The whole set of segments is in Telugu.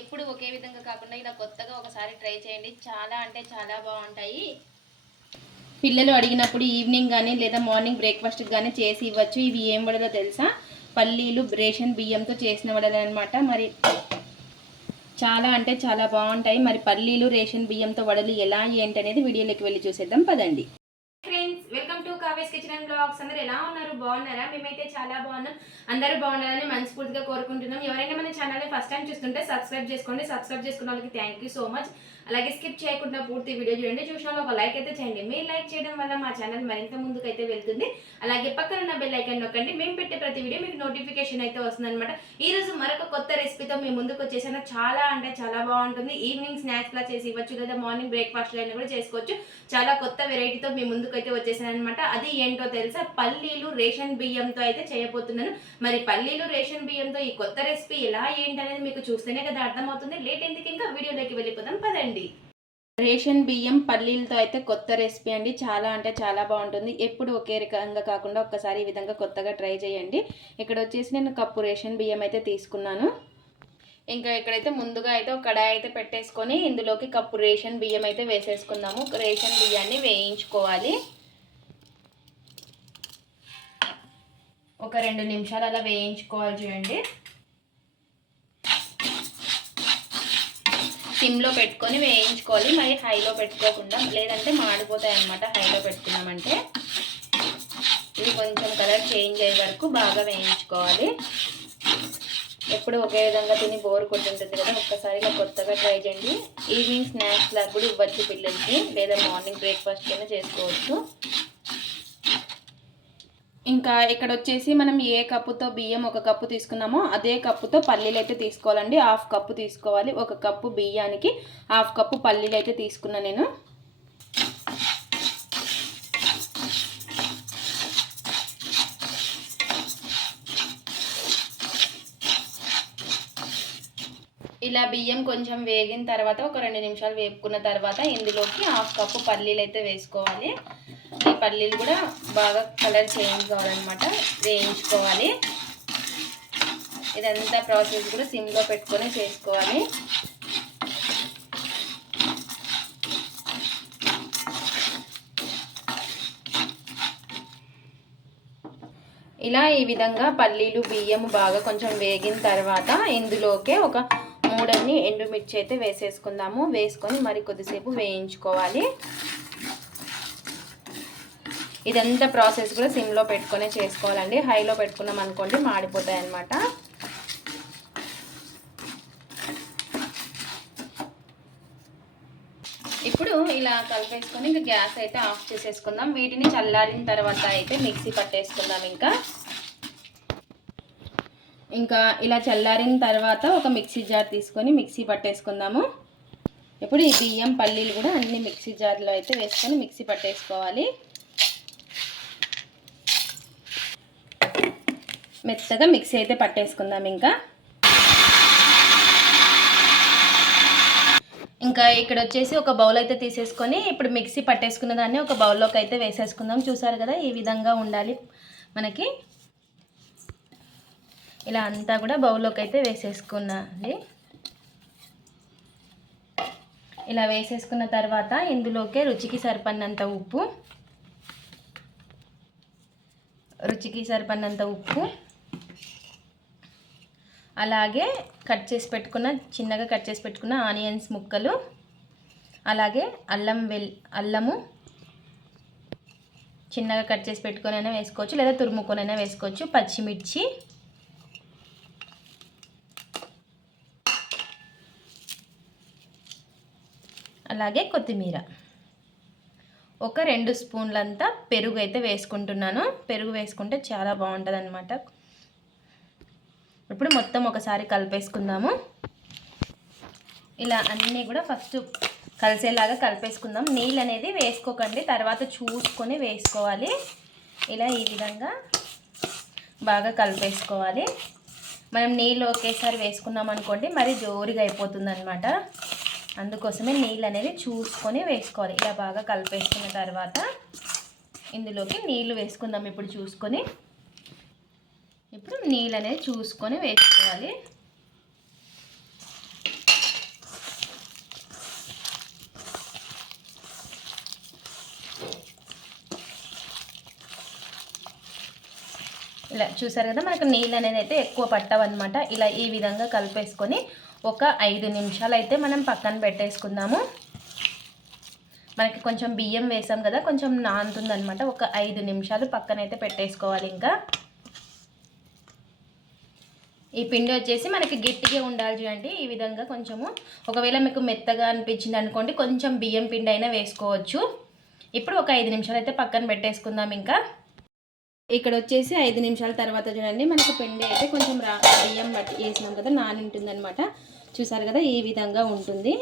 ఎప్పుడు ఒకే విధంగా కాకుండా ఇలా కొత్తగా ఒకసారి ట్రై చేయండి. చాలా అంటే చాలా బాగుంటాయి. పిల్లలు అడిగినప్పుడు ఈవినింగ్ కానీ లేదా మార్నింగ్ బ్రేక్ఫాస్ట్కి కానీ చేసి ఇవ్వచ్చు. ఇవి ఏం వడలో తెలుసా? పల్లీలు రేషన్ బియ్యంతో చేసిన వడలు అనమాట మరి చాలా అంటే చాలా బాగుంటాయి. మరి పల్లీలు రేషన్ బియ్యంతో వడలు ఎలా ఏంటి అనేది వీడియోలోకి వెళ్ళి చూసేద్దాం. పదండి. Friends welcome to Kave's kitchen and blogs. అందరూ ఎలా ఉన్నారు? బాగున్నారా? మేమైతే చాలా బాగున్నాం. అందరూ బాగున్నారని మనస్ఫూర్తిగా కోరుకుంటున్నాం. ఎవరైనా మన ఛానల్ని ఫస్ట్ టైం చూస్తుంటే సబ్స్క్రైబ్ చేసుకోండి. సబ్స్క్రైబ్ చేసుకున్న వాళ్ళకి థ్యాంక్ యూ సో మచ్ అలాగే స్కిప్ చేయకుండా పూర్తి వీడియో చూడండి. చూసిన ఒక లైక్ అయితే చేయండి. మీరు లైక్ చేయడం వల్ల మా ఛానల్ మరింత ముందుకైతే వెళ్తుంది. అలాగే పక్కన ఉన్న బెల్ ఐకాన్ నొక్కండి. మేము పెట్టే ప్రతి వీడియో మీకు నోటిఫికేషన్ అయితే వస్తుంది అనమాట ఈ రోజు మరొక కొత్త రెసిపీతో మీ ముందుకు వచ్చేసాను. చాలా అంటే చాలా బాగుంటుంది. ఈవినింగ్ స్నాక్స్ లా చేసి ఇవ్వచ్చు. లేదా మార్నింగ్ బ్రేక్ఫాస్ట్ అయినా కూడా చేసుకోవచ్చు. చాలా కొత్త వెరైటీతో మీ ముందుకు అయితే వచ్చేసాను అనమాట అది ఏంటో తెలుసా? పల్లీలు రేషన్ బియ్యంతో అయితే చేయబోతున్నాను. మరి పల్లీలు రేషన్ బియ్యంతో ఈ కొత్త రెసిపీ ఎలా ఏంటనేది మీకు చూస్తేనే కదా అర్థమవుతుంది. లేట్ ఎందుకు ఇంకా వీడియోలోకి వెళ్ళిపోదాం. పదండి. రేషన్ బియ్యం పల్లీలతో అయితే కొత్త రెసిపీ అండి. చాలా అంటే చాలా బాగుంటుంది. ఎప్పుడు ఒకే రకంగా కాకుండా ఒక్కసారి ఈ విధంగా కొత్తగా ట్రై చేయండి. ఇక్కడ వచ్చేసి నేను కప్పు రేషన్ బియ్యం అయితే తీసుకున్నాను. ఇంకా ఇక్కడైతే ముందుగా అయితే ఒక కడాయి అయితే పెట్టేసుకొని ఇందులోకి కప్పు రేషన్ బియ్యం అయితే వేసేసుకుందాము. రేషన్ బియ్యాన్ని వేయించుకోవాలి. ఒక రెండు నిమిషాలు అలా వేయించుకోవాలి చూడండి. సిమ్లో పెట్టుకొని వేయించుకోవాలి. మరి హైలో పెట్టుకోకుండా లేదంటే మాడిపోతాయి అన్నమాట హైలో పెట్టుకున్నామంటే. ఇది కొంచెం కలర్ చేంజ్ అయ్యే వరకు బాగా వేయించుకోవాలి. ఎప్పుడు ఒకే విధంగా తిని బోర్ కొట్టుంటుంది కదా ఒక్కసారి ఇలా కొత్తగా ట్రై చేయండి. ఈవినింగ్ స్నాక్స్ లాగా కూడా ఇవ్వచ్చు పిల్లలకి లేదా మార్నింగ్ బ్రేక్ఫాస్ట్ అయినా చేసుకోవచ్చు. ఇంకా ఇక్కడ వచ్చేసి మనం ఏ కప్పుతో బియ్యం ఒక కప్పు తీసుకున్నామో అదే కప్పుతో పల్లీలు అయితే తీసుకోవాలండి. హాఫ్ కప్పు తీసుకోవాలి. ఒక కప్పు బియ్యానికి హాఫ్ కప్పు పల్లీలు అయితే తీసుకున్నా నేను. ఇలా బియ్యం కొంచెం వేగిన తర్వాత ఒక రెండు నిమిషాలు వేపుకున్న తర్వాత ఇందులోకి హాఫ్ కప్పు పల్లీలు అయితే వేసుకోవాలి. పల్లీలు కూడా బాగా కలర్ చేంజ్ కావాలన్నమాట. వేయించుకోవాలి. ఇదంతా ప్రాసెస్ కూడా సిమ్లో పెట్టుకొని చేసుకోవాలి. ఇలా ఈ విధంగా పల్లీలు బియ్యం బాగా కొంచెం వేగిన తర్వాత ఇందులోకే ఒక మూడన్ని ఎండుమిర్చి అయితే వేసేసుకుందాము. వేసుకొని మరి కొద్దిసేపు వేయించుకోవాలి. ఇదంతా ప్రాసెస్ కూడా సిమ్లో పెట్టుకునే చేసుకోవాలండి. హైలో పెట్టుకున్నాం అనుకోండి మాడిపోతాయి అన్నమాట. ఇప్పుడు ఇలా కలిపేసుకొని ఇంకా గ్యాస్ అయితే ఆఫ్ చేసేసుకుందాం. వీటిని చల్లారిన తర్వాత అయితే మిక్సీ పట్టేసుకుందాం ఇంకా. ఇంకా ఇలా చల్లారిన తర్వాత ఒక మిక్సీ జార్ తీసుకొని మిక్సీ పట్టేసుకుందాము. ఇప్పుడు ఈ బియ్యం పల్లీలు కూడా అన్ని మిక్సీ జార్లో అయితే వేసుకొని మిక్సీ పట్టేసుకోవాలి. మెత్తగా మిక్సీ అయితే పట్టేసుకుందాం ఇంకా. ఇంకా ఇక్కడ వచ్చేసి ఒక బౌల్ అయితే తీసేసుకొని ఇప్పుడు మిక్సీ పట్టేసుకున్న దాన్ని ఒక బౌల్లోకి అయితే వేసేసుకుందాం. చూసారు కదా ఈ విధంగా ఉండాలి మనకి. ఇలా అంతా కూడా బౌల్లోకి అయితే వేసేసుకున్నాండి. ఇలా వేసేసుకున్న తర్వాత ఇందులోకే రుచికి సరిపడినంత ఉప్పు. రుచికి సరిపడినంత ఉప్పు. అలాగే కట్ చేసి పెట్టుకున్న చిన్నగా కట్ చేసి పెట్టుకున్న ఆనియన్స్ ముక్కలు అలాగే అల్లం వెల్ అల్లము చిన్నగా కట్ చేసి పెట్టుకొనైనా వేసుకోవచ్చు లేదా తురుముకొనైనా వేసుకోవచ్చు. పచ్చిమిర్చి అలాగే కొత్తిమీర. ఒక రెండు స్పూన్లంతా పెరుగు అయితే వేసుకుంటున్నాను. పెరుగు వేసుకుంటే చాలా బాగుంటుంది అనమాట ఇప్పుడు మొత్తం ఒకసారి కలిపేసుకుందాము. ఇలా అన్నీ కూడా ఫస్ట్ కలిసేలాగా కలిపేసుకుందాం. నీళ్ళు అనేది వేసుకోకండి. తర్వాత చూసుకొని వేసుకోవాలి. ఇలా ఈ విధంగా బాగా కలిపేసుకోవాలి. మనం నీళ్ళు ఒకేసారి వేసుకున్నాం అనుకోండి మరి జోరుగా అయిపోతుంది అనమాట అందుకోసమే నీళ్ళు అనేది చూసుకొని వేసుకోవాలి. ఇలా బాగా కలిపేసుకున్న తర్వాత ఇందులోకి నీళ్ళు వేసుకుందాం ఇప్పుడు చూసుకొని. ఇప్పుడు నీళ్ళు అనేది చూసుకొని వేసుకోవాలి. ఇలా చూసారు కదా మనకు నీళ్ళు అనేది అయితే ఎక్కువ పట్టవన్నమాట. ఇలా ఈ విధంగా కలిపేసుకొని ఒక ఐదు నిమిషాలు అయితే మనం పక్కన పెట్టేసుకుందాము. మనకి కొంచెం బియ్యం వేసాం కదా కొంచెం నానుతుందనమాట ఒక ఐదు నిమిషాలు పక్కన అయితే పెట్టేసుకోవాలి ఇంకా. ఈ పిండి వచ్చేసి మనకి గట్టిగా ఉండాలి చూడండి. ఈ విధంగా కొంచెము ఒకవేళ మీకు మెత్తగా అనిపించింది అనుకోండి కొంచెం బియ్యం పిండి అయినా వేసుకోవచ్చు. ఇప్పుడు ఒక ఐదు నిమిషాలు అయితే పక్కన పెట్టేసుకుందాం ఇంకా. ఇక్కడ వచ్చేసి ఐదు నిమిషాల తర్వాత చూడండి మనకు పిండి అయితే కొంచెం రా బియ్యం బట్టి వేసినాం కదా నాని ఉంటుందన్నమాట చూసారు కదా ఈ విధంగా ఉంటుంది.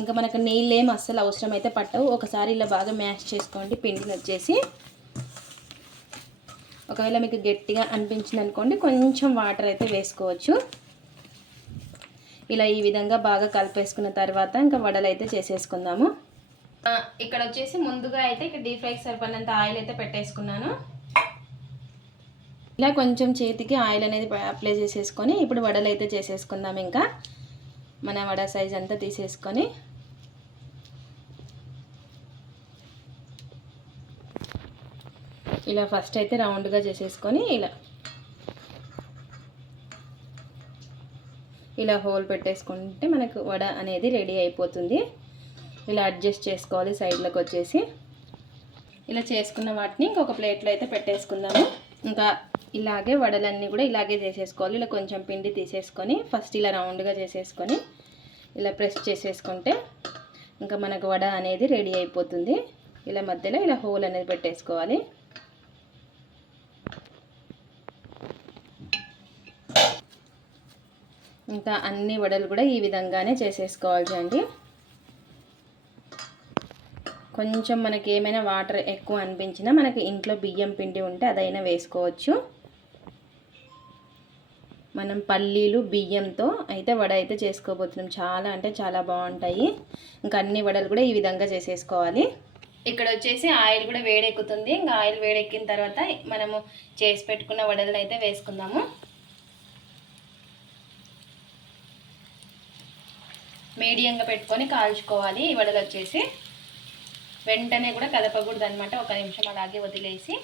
ఇంకా మనకు నీళ్ళు ఏం అస్సలు అవసరం అయితే పట్టవు. ఒకసారి ఇలా బాగా మ్యాష్ చేసుకోండి పిండిని వచ్చేసి. ఒకవేళ మీకు గట్టిగా అనిపించింది అనుకోండి కొంచెం వాటర్ అయితే వేసుకోవచ్చు. ఇలా ఈ విధంగా బాగా కలిపేసుకున్న తర్వాత ఇంకా వడలు అయితే చేసేసుకుందాము. ఇక్కడ వచ్చేసి ముందుగా అయితే ఇక్కడ డీప్ ఫ్రైకి సరిపడినంత ఆయిల్ అయితే పెట్టేసుకున్నాను. ఇలా కొంచెం చేతికి ఆయిల్ అనేది అప్లై చేసేసుకొని ఇప్పుడు వడలు అయితే చేసేసుకుందాం ఇంకా. మన వడ సైజ్ అంతా తీసేసుకొని. ఇలా ఫస్ట్ అయితే రౌండ్గా చేసేసుకొని ఇలా. ఇలా హోల్ పెట్టేసుకుంటే మనకు వడ అనేది రెడీ అయిపోతుంది. ఇలా అడ్జస్ట్ చేసుకోవాలి సైడ్లోకి వచ్చేసి. ఇలా చేసుకున్న వాటిని ఇంకొక ప్లేట్లో అయితే పెట్టేసుకుందాము. ఇంకా ఇలాగే వడలన్నీ కూడా ఇలాగే చేసేసుకోవాలి. ఇలా కొంచెం పిండి తీసేసుకొని ఫస్ట్ ఇలా రౌండ్గా చేసేసుకొని ఇలా ప్రెస్ చేసేసుకుంటే ఇంకా మనకు వడ అనేది రెడీ అయిపోతుంది. ఇలా మధ్యలో ఇలా హోల్ అనేది పెట్టేసుకోవాలి. ఇంకా అన్ని వడలు కూడా ఈ విధంగానే చేసేసుకోవాలి అండి. కొంచెం మనకి ఏమైనా వాటర్ ఎక్కువ అనిపించినా మనకి ఇంట్లో బియ్యం పిండి ఉంటే అదైనా వేసుకోవచ్చు. మనం పల్లీలు బియ్యంతో అయితే వడ అయితే చేసుకోబోతున్నాం. చాలా అంటే చాలా బాగుంటాయి. ఇంకా అన్ని వడలు కూడా ఈ విధంగా చేసేసుకోవాలి. ఇక్కడ వచ్చేసి ఆయిల్ కూడా వేడెక్కుతుంది. ఇంకా ఆయిల్ వేడెక్కిన తర్వాత మనము చేసి పెట్టుకున్న వడలను అయితే వేసుకుందాము. మీడియంగా పెట్టుకొని కాల్చుకోవాలి. ఈ వడలు వచ్చేసి వెంటనే కూడా కదపకూడదు అనమాట ఒక నిమిషం అలాగే వదిలేసి.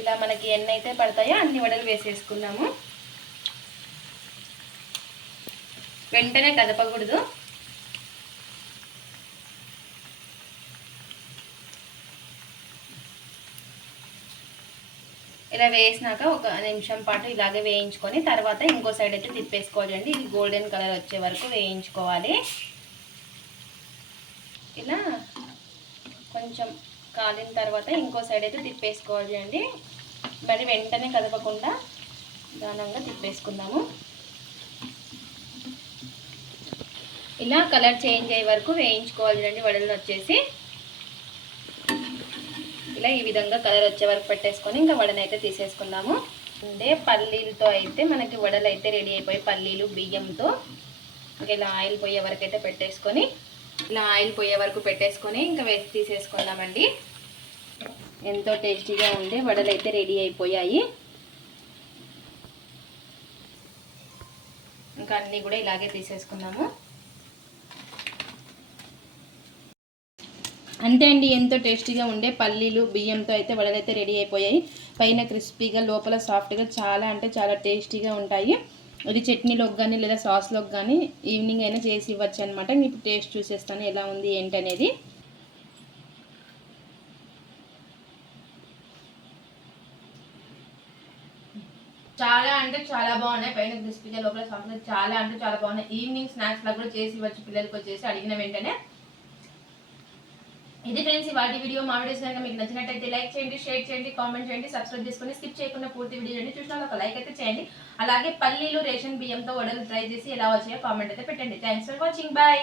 ఇలా మనకి ఎన్ని అయితే పడతాయో అన్ని వడలు వేసేసుకున్నాము. వెంటనే కదపకూడదు. ఇలా వేసినాక ఒక నిమిషం పాటు ఇలాగే వేయించుకొని తర్వాత ఇంకో సైడ్ అయితే తిప్పేసుకోవాలండి ఇది గోల్డెన్ కలర్ వచ్చే వరకు వేయించుకోవాలి. ఇలా కొంచెం కాలిన తర్వాత ఇంకో సైడ్ అయితే తిప్పేసుకోవాలి అండి. మరి వెంటనే కదపకుండా నిదానంగా తిప్పేసుకుందాము. ఇలా కలర్ చేంజ్ అయ్యే వరకు వేయించుకోవాలి అండి. వడలు వచ్చేసి ఇలా ఈ విధంగా కలర్ వచ్చే వరకు పెట్టేసుకొని ఇంకా వడనైతే తీసేసుకుందాము. అంటే పల్లీలతో అయితే మనకి వడలు అయితే రెడీ అయిపోయి పల్లీలు బియ్యంతో ఇంకా ఇలా ఆయిల్ పోయే వరకు అయితే పెట్టేసుకొని ఇలా ఆయిల్ పోయే వరకు పెట్టేసుకొని ఇంకా వేసి తీసేసుకుందామండి. ఎంతో టేస్టీగా ఉండే వడలు అయితే రెడీ అయిపోయాయి. ఇంకా అన్నీ కూడా ఇలాగే తీసేసుకున్నాము అంతే అండి ఎంతో టేస్టీగా ఉండే పల్లీలు బియ్యంతో అయితే వడలైతే రెడీ అయిపోయాయి. పైన క్రిస్పీగా లోపల సాఫ్ట్గా చాలా అంటే చాలా టేస్టీగా ఉంటాయి. ఇది చట్నీలోకి కానీ లేదా సాస్లోకి కానీ ఈవినింగ్ అయినా చేసి ఇవ్వచ్చు అనమాట ఇప్పుడు టేస్ట్ చూసేస్తాను ఎలా ఉంది ఏంటనేది. చాలా అంటే చాలా బాగున్నాయి. పైన క్రిస్పీగా లోపల సాఫ్ట్గా చాలా అంటే చాలా బాగున్నాయి. ఈవినింగ్ స్నాక్స్ లాగా కూడా చేసి ఇవ్వచ్చు పిల్లలకి వచ్చేసి. అడిగిన వెంటనే ఇది ఫ్రెండ్స్ వాటి వీడియో మా వీడియోస్ కనుక మీకు నచ్చినట్టయితే లైక్ చేయండి షేర్ చేయండి కామెంట్ చేయండి సబ్స్క్రైబ్ చేసుకొని స్కిప్ చేయకుండా పూర్తి వీడియో చూడండి. చూసిన ఒక లైక్ అయితే చేయండి. అలాగే పల్లీలు రేషన్ బియ్యంతో వడలు ట్రై చేసి ఎలా వచ్చాయో కామెంట్ అయితే పెట్టండి. Thanks for watching bye